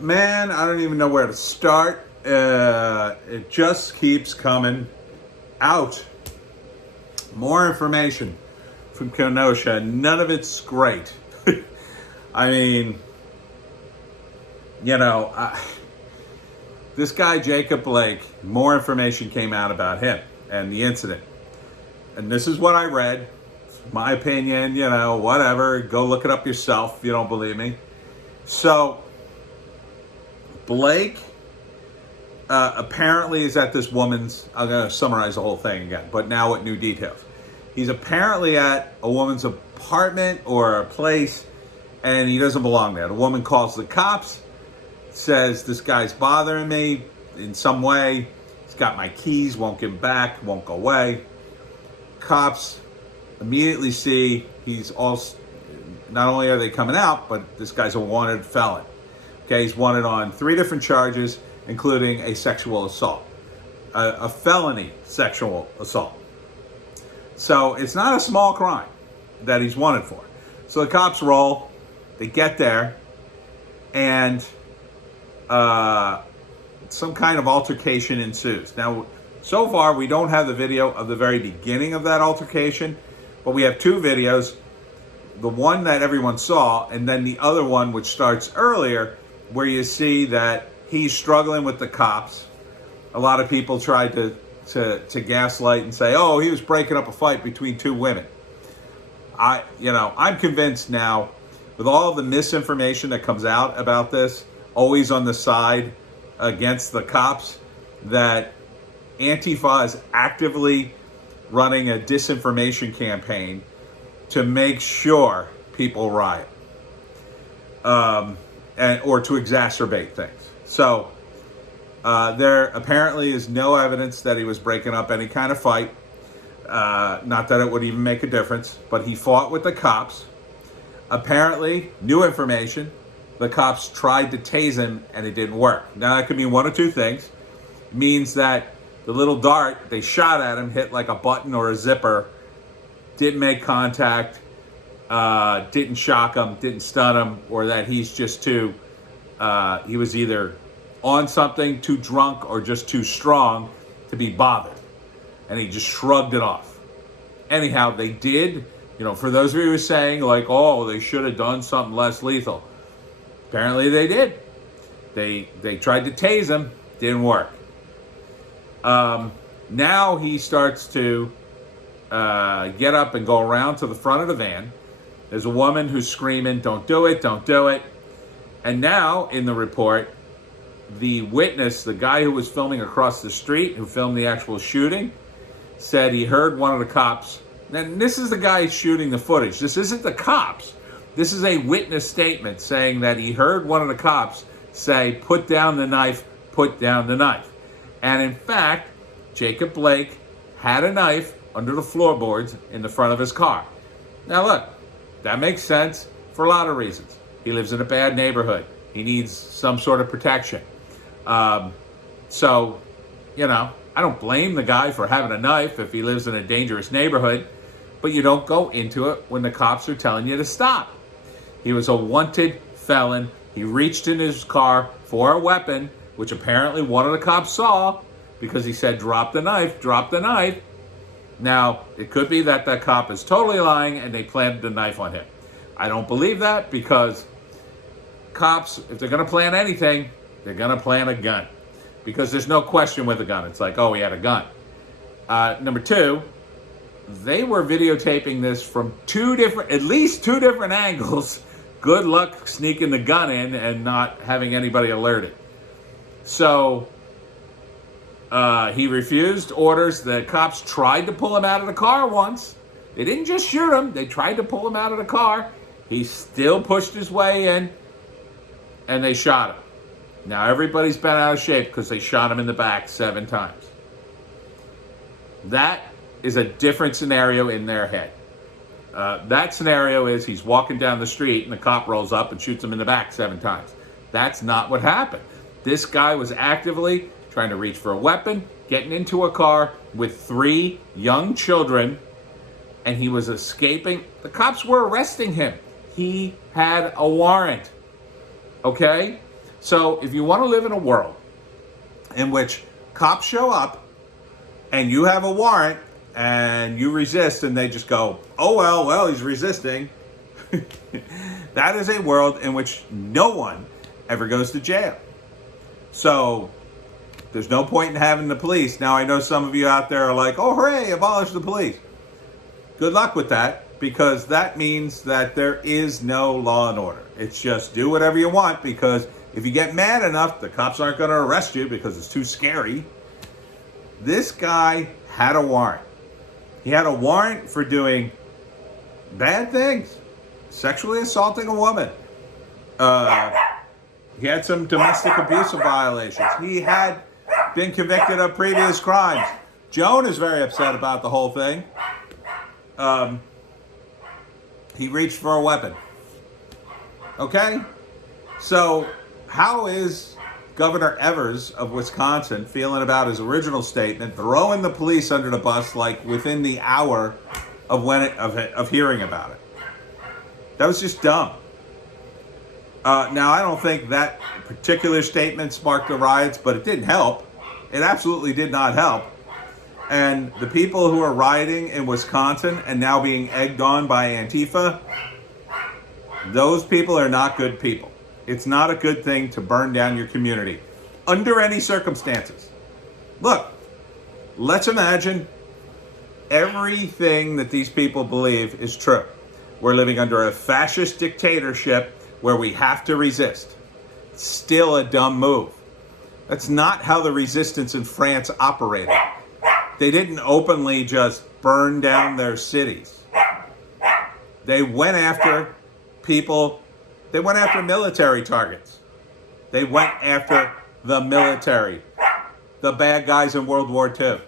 Man, I don't even know where to start. It just keeps coming out. More information from Kenosha. None of it's great. I mean, you know, this guy, Jacob Blake, more information came out about him and the incident. And this is what I read. It's my opinion, whatever. Go look it up yourself if you don't believe me. So, Blake apparently is at this woman's, I'm going to summarize the whole thing again, but now with new details. He's apparently at a woman's apartment or a place, and he doesn't belong there. The woman calls the cops, says, this guy's bothering me in some way. He's got my keys, won't give them back, won't go away. Cops immediately see he's also, not only are they coming out, but this guy's a wanted felon. Okay, he's wanted on 3 different charges, including a sexual assault, a felony sexual assault. So it's not a small crime that he's wanted for. So the cops roll, they get there, and some kind of altercation ensues. Now, so far, we don't have the video of the very beginning of that altercation, but we have 2 videos. The one that everyone saw, and then the other one, which starts earlier, where you see that he's struggling with the cops. A lot of people tried to gaslight and say, oh, he was breaking up a fight between 2 women. I'm convinced now, with all of the misinformation that comes out about this, always on the side against the cops, that Antifa is actively running a disinformation campaign to make sure people riot, or to exacerbate things. So there apparently is no evidence that he was breaking up any kind of fight. Not that it would even make a difference, but he fought with the cops. Apparently, new information, the cops tried to tase him and it didn't work. Now that could mean one of 2 things. It means that the little dart they shot at him hit like a button or a zipper, didn't make contact, didn't shock him, didn't stun him, or that he's just too, he was either on something, too drunk, or just too strong to be bothered. And he just shrugged it off. Anyhow, they did, for those of you who are saying, like, oh, they should have done something less lethal. Apparently they did. They tried to tase him, didn't work. Now he starts to get up and go around to the front of the van. There's a woman who's screaming, don't do it, don't do it. And now, in the report, the witness, the guy who was filming across the street, who filmed the actual shooting, said he heard one of the cops. And this is the guy shooting the footage. This isn't the cops. This is a witness statement saying that he heard one of the cops say, put down the knife, put down the knife. And in fact, Jacob Blake had a knife under the floorboards in the front of his car. Now look, that makes sense for a lot of reasons. He lives in a bad neighborhood. He needs some sort of protection. So, I don't blame the guy for having a knife if he lives in a dangerous neighborhood, but you don't go into it when the cops are telling you to stop. He was a wanted felon. He reached in his car for a weapon, which apparently one of the cops saw because he said, drop the knife, drop the knife. Now, it could be that that cop is totally lying and they planted the knife on him. I don't believe that, because cops, if they're going to plan anything, they're going to plan a gun. Because there's no question with a gun. It's like, oh, he had a gun. Number 2, they were videotaping this from at least two different angles. Good luck sneaking the gun in and not having anybody alerted. So he refused orders. The cops tried to pull him out of the car once. They didn't just shoot him. They tried to pull him out of the car. He still pushed his way in, and they shot him. Now everybody's bent out of shape because they shot him in the back 7 times. That is a different scenario in their head. That scenario is he's walking down the street and the cop rolls up and shoots him in the back 7 times. That's not what happened. This guy was actively trying to reach for a weapon, getting into a car with 3 young children, and he was escaping. The cops were arresting him. He had a warrant. Okay? So if you want to live in a world in which cops show up and you have a warrant and you resist and they just go, oh, well, he's resisting. That is a world in which no one ever goes to jail. So there's no point in having the police. Now, I know some of you out there are like, oh, hooray, abolish the police. Good luck with that, because that means that there is no law and order. It's just do whatever you want, because if you get mad enough, the cops aren't going to arrest you because it's too scary. This guy had a warrant. He had a warrant for doing bad things, sexually assaulting a woman. He had some domestic abuse violations. He had been convicted of previous crimes. Joan is very upset about the whole thing. He reached for a weapon. Okay? So, how is Governor Evers of Wisconsin feeling about his original statement, throwing the police under the bus like within the hour of hearing about it? That was just dumb. Now, I don't think that particular statement sparked the riots, but it didn't help. It absolutely did not help. And the people who are rioting in Wisconsin and now being egged on by Antifa, those people are not good people. It's not a good thing to burn down your community under any circumstances. Look, let's imagine everything that these people believe is true. We're living under a fascist dictatorship where we have to resist. It's still a dumb move. That's not how the resistance in France operated. They didn't openly just burn down their cities. They went after people. They went after military targets. They went after the military, the bad guys in World War II.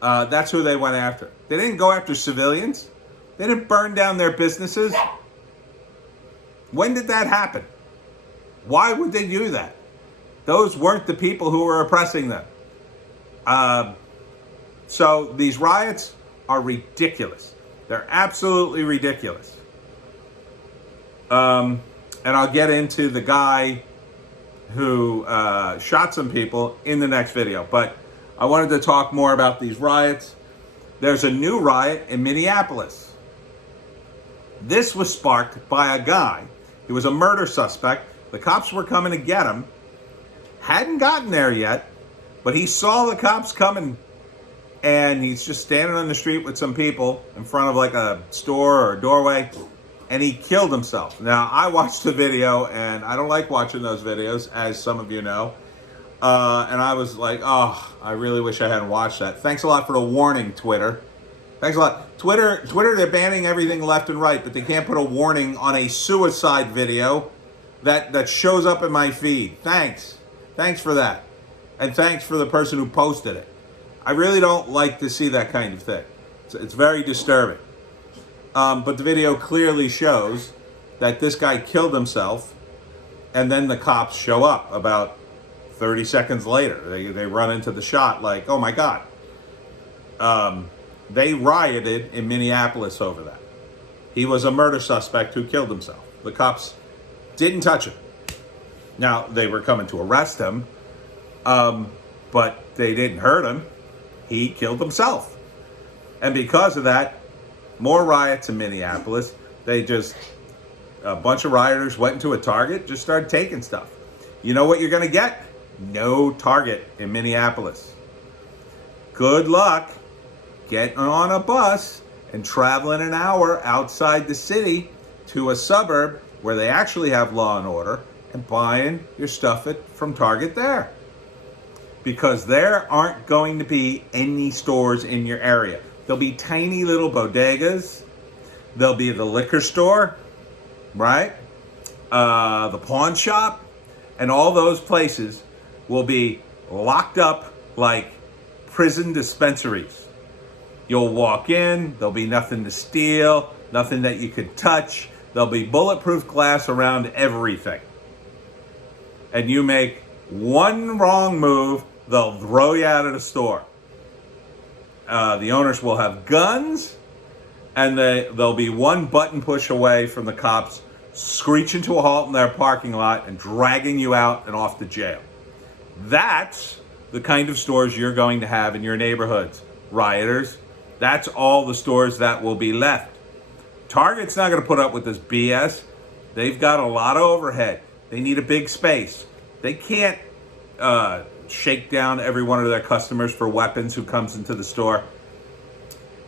That's who they went after. They didn't go after civilians. They didn't burn down their businesses. When did that happen? Why would they do that? Those weren't the people who were oppressing them. So these riots are ridiculous. They're absolutely ridiculous. And I'll get into the guy who shot some people in the next video. But I wanted to talk more about these riots. There's a new riot in Minneapolis. This was sparked by a guy. He was a murder suspect. The cops were coming to get him. Hadn't gotten there yet, but he saw the cops coming, and he's just standing on the street with some people in front of like a store or a doorway, and he killed himself. Now, I watched the video, and I don't like watching those videos, as some of you know. And I was like, oh, I really wish I hadn't watched that. Thanks a lot for the warning, Twitter. Thanks a lot. Twitter, they're banning everything left and right, but they can't put a warning on a suicide video that shows up in my feed. Thanks. Thanks for that. And thanks for the person who posted it. I really don't like to see that kind of thing. It's very disturbing. But the video clearly shows that this guy killed himself, and then the cops show up about 30 seconds later. They run into the shot like, oh my God. They rioted in Minneapolis over that. He was a murder suspect who killed himself. The cops didn't touch him. Now, they were coming to arrest him, but they didn't hurt him. He killed himself. And because of that, more riots in Minneapolis. A bunch of rioters went into a Target, just started taking stuff. You know what you're going to get? No Target in Minneapolis. Good luck getting on a bus and traveling an hour outside the city to a suburb where they actually have law and order and buying your stuff from Target there. Because there aren't going to be any stores in your area. There'll be tiny little bodegas. There'll be the liquor store, right? The pawn shop. And all those places will be locked up like prison dispensaries. You'll walk in, there'll be nothing to steal, nothing that you could touch. There'll be bulletproof glass around everything. And you make one wrong move, they'll throw you out of the store. The owners will have guns, and they'll be one button push away from the cops screeching to a halt in their parking lot and dragging you out and off to jail. That's the kind of stores you're going to have in your neighborhoods, rioters. That's all the stores that will be left. Target's not going to put up with this BS. They've got a lot of overhead. They need a big space. They can't shake down every one of their customers for weapons who comes into the store.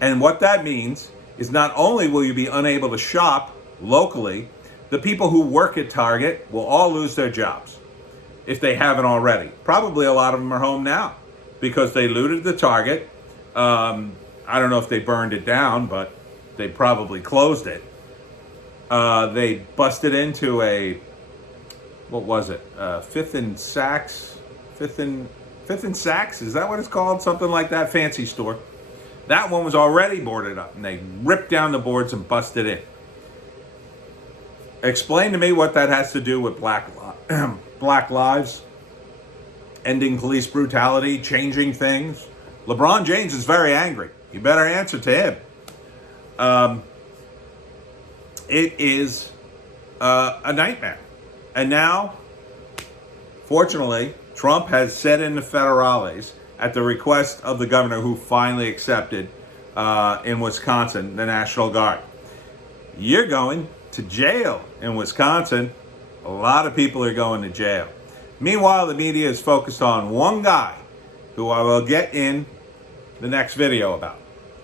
And what that means is not only will you be unable to shop locally, the people who work at Target will all lose their jobs if they haven't already. Probably a lot of them are home now because they looted the Target. I don't know if they burned it down, but they probably closed it. They busted into a, what was it? Fifth and Saks? Fifth and Saks? Is that what it's called? Something like that. Fancy store. That one was already boarded up, and they ripped down the boards and busted in. Explain to me what that has to do with Black lives, ending police brutality, changing things. LeBron James is very angry. You better answer to him. It is a nightmare. And now, fortunately, Trump has set in the federales at the request of the governor who finally accepted in Wisconsin the National Guard. You're going to jail in Wisconsin. A lot of people are going to jail. Meanwhile, the media is focused on one guy who I will get in the next video about.